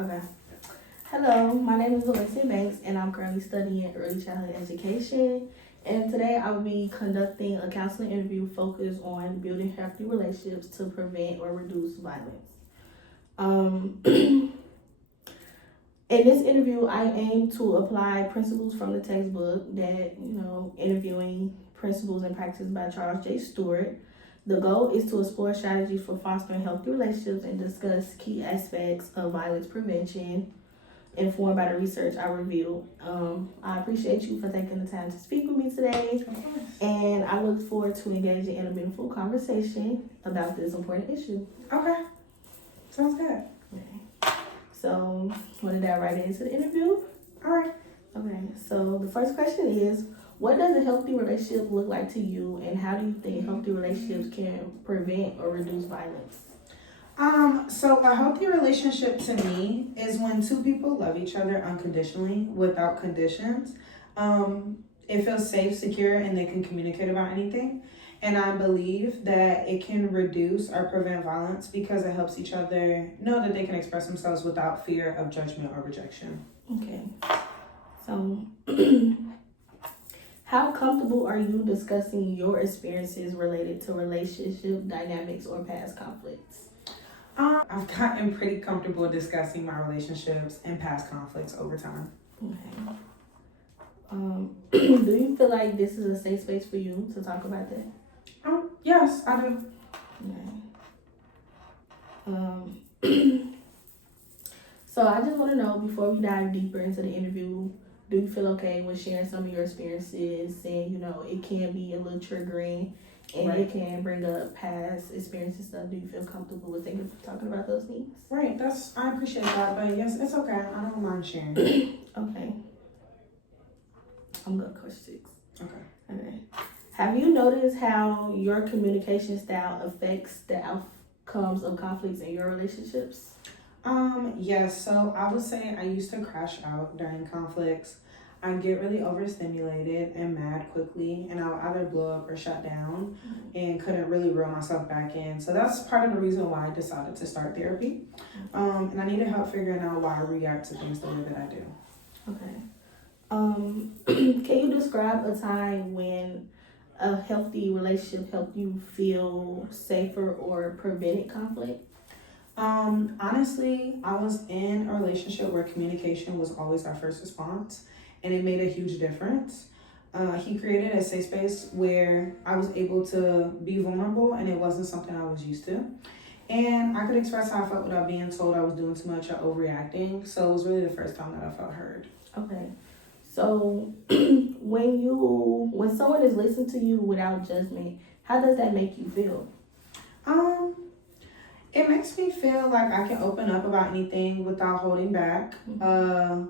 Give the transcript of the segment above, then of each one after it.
Okay. Hello, my name is Alexia Banks, and I'm currently studying early childhood education. And today I will be conducting a counseling interview focused on building healthy relationships to prevent or reduce violence. In this interview, I aim to apply principles from the textbook that, interviewing principles and practice by Charles J. Stewart. The goal is to explore strategies for fostering healthy relationships and discuss key aspects of violence prevention informed by the research I reviewed. I appreciate you for taking the time to speak with me today, and I look forward to engaging in a meaningful conversation about this important issue. Okay, sounds good. Okay. So, want to dive right into the interview? All right. Okay, so the first question is, what does a healthy relationship look like to you, and how do you think healthy relationships can prevent or reduce violence? So a healthy relationship to me is when two people love each other unconditionally without conditions. It feels safe, secure, and they can communicate about anything. And I believe that it can reduce or prevent violence because it helps each other know that they can express themselves without fear of judgment or rejection. Okay. So, how comfortable are you discussing your experiences related to relationship dynamics or past conflicts? I've gotten pretty comfortable discussing my relationships and past conflicts over time. Okay. Do you feel like this is a safe space for you to talk about that? Yes, I do. Okay. So I just want to know, before we dive deeper into the interview, do you feel okay with sharing some of your experiences? Saying, it can be a little triggering and Right. it can bring up past experiences and stuff. Do you feel comfortable with talking about those things? Right, I appreciate that, but yes, it's okay. I don't mind sharing. Okay. I'm going to question 6. Okay. Have you noticed how your communication style affects the outcomes of conflicts in your relationships? Yes, so I would say I used to crash out during conflicts. I'd get really overstimulated and mad quickly, and I would either blow up or shut down and couldn't really reel myself back in. So that's part of the reason why I decided to start therapy. And I needed help figuring out why I react to things the way that I do. Okay. Can you describe a time when a healthy relationship helped you feel safer or prevented conflict? Honestly, I was in a relationship where communication was always our first response, and it made a huge difference. He created a safe space where I was able to be vulnerable, and it wasn't something I was used to. And I could express how I felt without being told I was doing too much or overreacting. So it was really the first time that I felt heard. Okay. So when someone is listening to you without judgment, how does that make you feel? It makes me feel like I can open up about anything without holding back.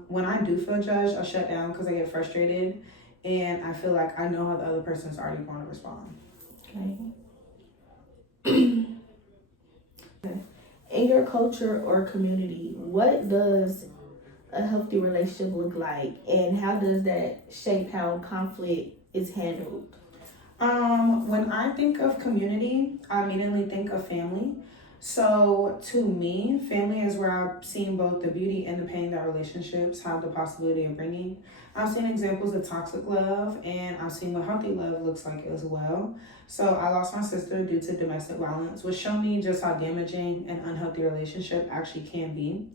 When I do feel judged, I shut down because I get frustrated, and I feel like I know how the other person is already going to respond. Okay. In your culture or community, what does a healthy relationship look like, and how does that shape how conflict is handled? When I think of community, I immediately think of family. So to me, family is where I've seen both the beauty and the pain that relationships have the possibility of bringing. I've seen examples of toxic love, and I've seen what healthy love looks like as well. So I lost my sister due to domestic violence, which showed me just how damaging an unhealthy relationship actually can be.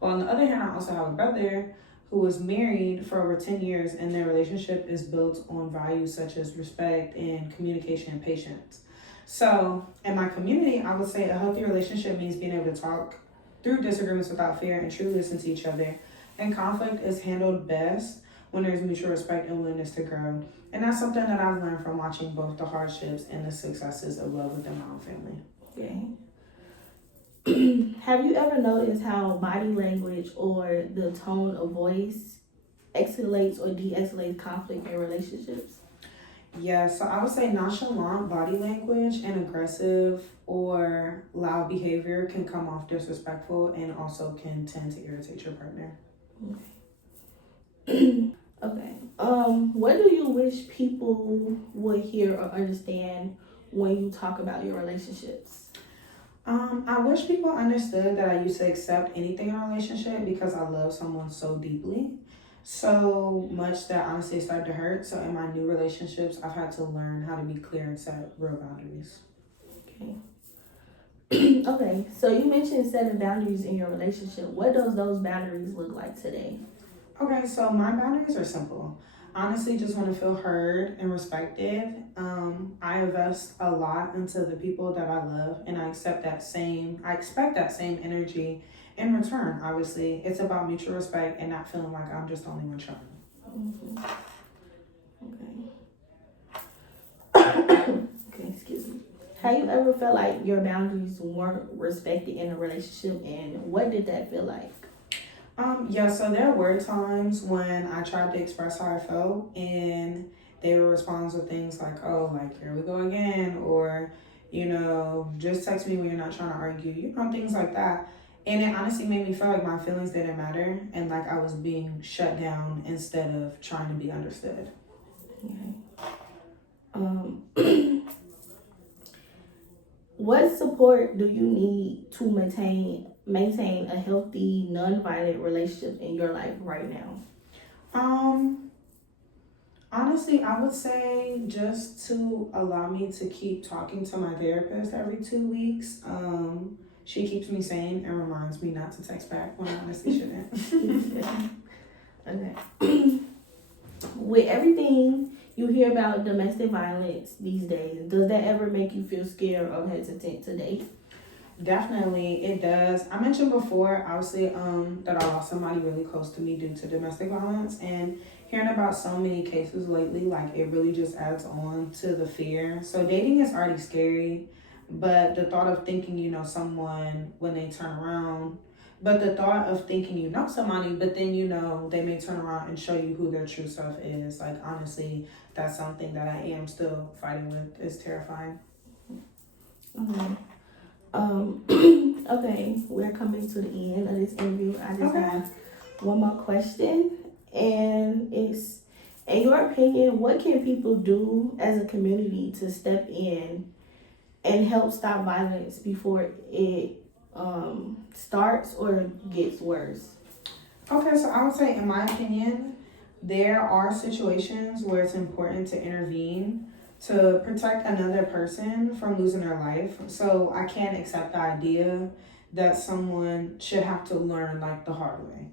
Well, on the other hand, I also have a brother who was married for over 10 years, and their relationship is built on values such as respect and communication and patience. So, in my community, I would say a healthy relationship means being able to talk through disagreements without fear and truly listen to each other. And conflict is handled best when there's mutual respect and willingness to grow. And that's something that I've learned from watching both the hardships and the successes of love within my own family. Okay. Have you ever noticed how body language or the tone of voice escalates or de-escalates conflict in relationships? Yeah, so I would say nonchalant body language and aggressive or loud behavior can come off disrespectful and also can tend to irritate your partner. Okay. What do you wish people would hear or understand when you talk about your relationships? I wish people understood that I used to accept anything in a relationship because I love someone so deeply. So much that honestly it started to hurt. So in my new relationships, I've had to learn how to be clear and set real boundaries. Okay. Okay, so you mentioned setting boundaries in your relationship. What does those boundaries look like today? Okay, so my boundaries are simple. Honestly, just want to feel heard and respected. I invest a lot into the people that I love, and I expect that same energy in return. Obviously, it's about mutual respect and not feeling like I'm just the only one trying. Mm-hmm. Okay. Okay, excuse me. Have you ever felt like your boundaries weren't respected in a relationship, and what did that feel like? Yeah, so there were times when I tried to express how I felt and they would respond with things like, oh, like, here we go again, or, just text me when you're not trying to argue, things like that. And it honestly made me feel like my feelings didn't matter and like I was being shut down instead of trying to be understood. Okay. What support do you need to maintain a healthy, non-violent relationship in your life right now? Honestly, I would say just to allow me to keep talking to my therapist every 2 weeks. She keeps me sane and reminds me not to text back when I honestly shouldn't. Okay. With everything you hear about domestic violence these days, does that ever make you feel scared or hesitant to date? Definitely, it does. I mentioned before, obviously, that I lost somebody really close to me due to domestic violence, and hearing about so many cases lately, like it really just adds on to the fear. So dating is already scary, but the thought of thinking someone when they turn around, but the thought of thinking somebody, but then they may turn around and show you who their true self is. Like honestly, that's something that I am still fighting with. It's terrifying. Okay. Okay, we're coming to the end of this interview. I just have one more question, and it's, in your opinion, what can people do as a community to step in and help stop violence before it starts or gets worse? Okay, so I would say, in my opinion, there are situations where it's important to intervene to protect another person from losing their life. So I can't accept the idea that someone should have to learn like the hard way.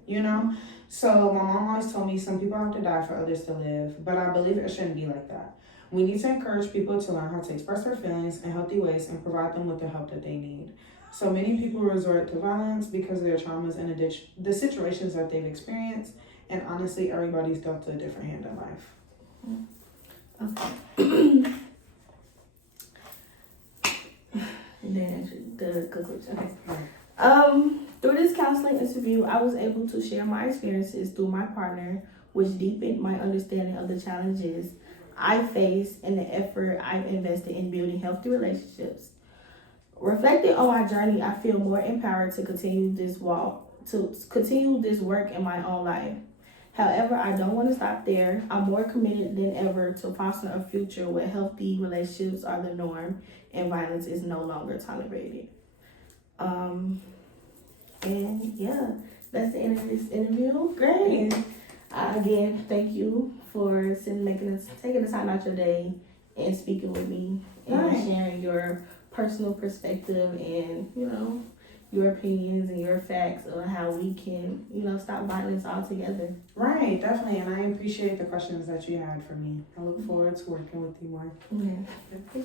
So my mom always told me some people have to die for others to live, but I believe it shouldn't be like that. We need to encourage people to learn how to express their feelings in healthy ways and provide them with the help that they need. So many people resort to violence because of their traumas and the situations that they've experienced. And honestly, everybody's dealt a different hand in life. Okay. And then the conclusion. Okay. Through this counseling interview, I was able to share my experiences through my partner, which deepened my understanding of the challenges I face and the effort I've invested in building healthy relationships. Reflecting on my journey, I feel more empowered to continue this work in my own life. However, I don't want to stop there. I'm more committed than ever to foster a future where healthy relationships are the norm and violence is no longer tolerated. And yeah, that's the end of this interview. Great. Again, thank you for taking the time out your day and speaking with me and sharing your personal perspective and your opinions and your facts on how we can stop violence altogether. Right, definitely, and I appreciate the questions that you had for me. I look forward to working with you more. Yeah.